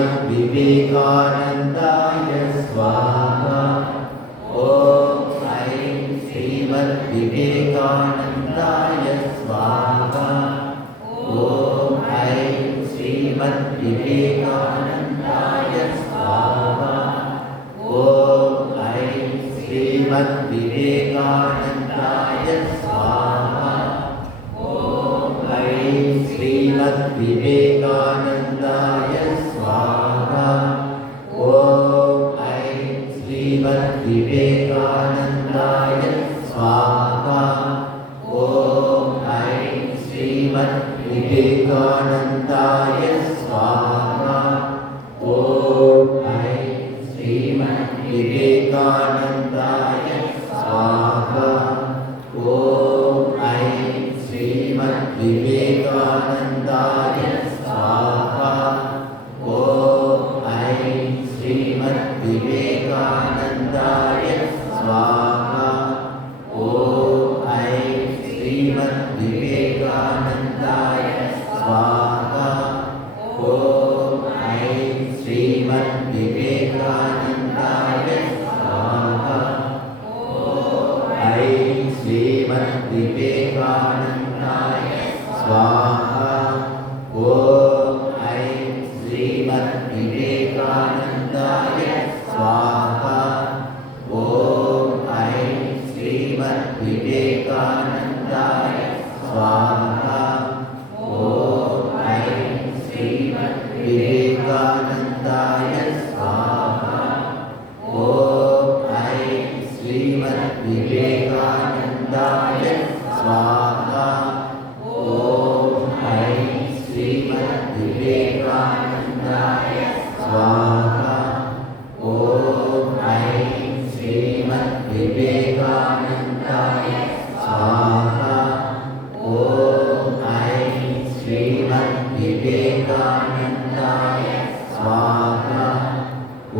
श्रीमद्विवेकानन्दाय स्वाहा। ॐ ऐं श्रीमद्विवेकानन्दाय स्वाहा। ॐ ऐं श्रीमद्विवेकानन्दाय स्वाहा। ॐ ऐं श्रीमद्विवेकानन्दाय स्वाहा। ॐ ऐं श्रीमद्विवेकानन्दाय स्वाहा। ॐ ऐं श्रीमद्विवेकानन्दाय स्वाहा। ॐ ऐं श्रीमद्विवेकानन्दाय स्वाहा। ॐ ऐं श्रीमद्विवेकानन्दाय स्वाहा। ॐ ऐं श्रीमद्विवेकानन्दाय स्वाहा। ॐ ऐं श्रीमद्विवेकानन्दाय स्वाहा। ॐ ऐं श्रीमद्विवेकानन्दाय स्वाहा। ॐ ऐं श्रीमद्विवेकानन्दाय स्वाहा। ॐ ऐं श्रीमद्विवेकानन्दाय स्वाहा। ॐ ऐं श्रीमद्विवेकानन्दाय स्वाहा। ॐ ऐं श्रीमद्विवेकानन्दाय स्वाहा। ॐ ऐं श्रीमद्विवेकानन्दाय स्वाहा। ॐ ऐं श्रीमद्विवेकानन्दाय स्वाहा। ॐ ऐं श्रीमद्विवेकानन्दाय स्वाहा। ॐ ऐं श्रीमद्विवेकानन्दाय स्वाहा। ॐ ऐं श्रीमद्विवेकानन्दाय स्वाहा। ॐ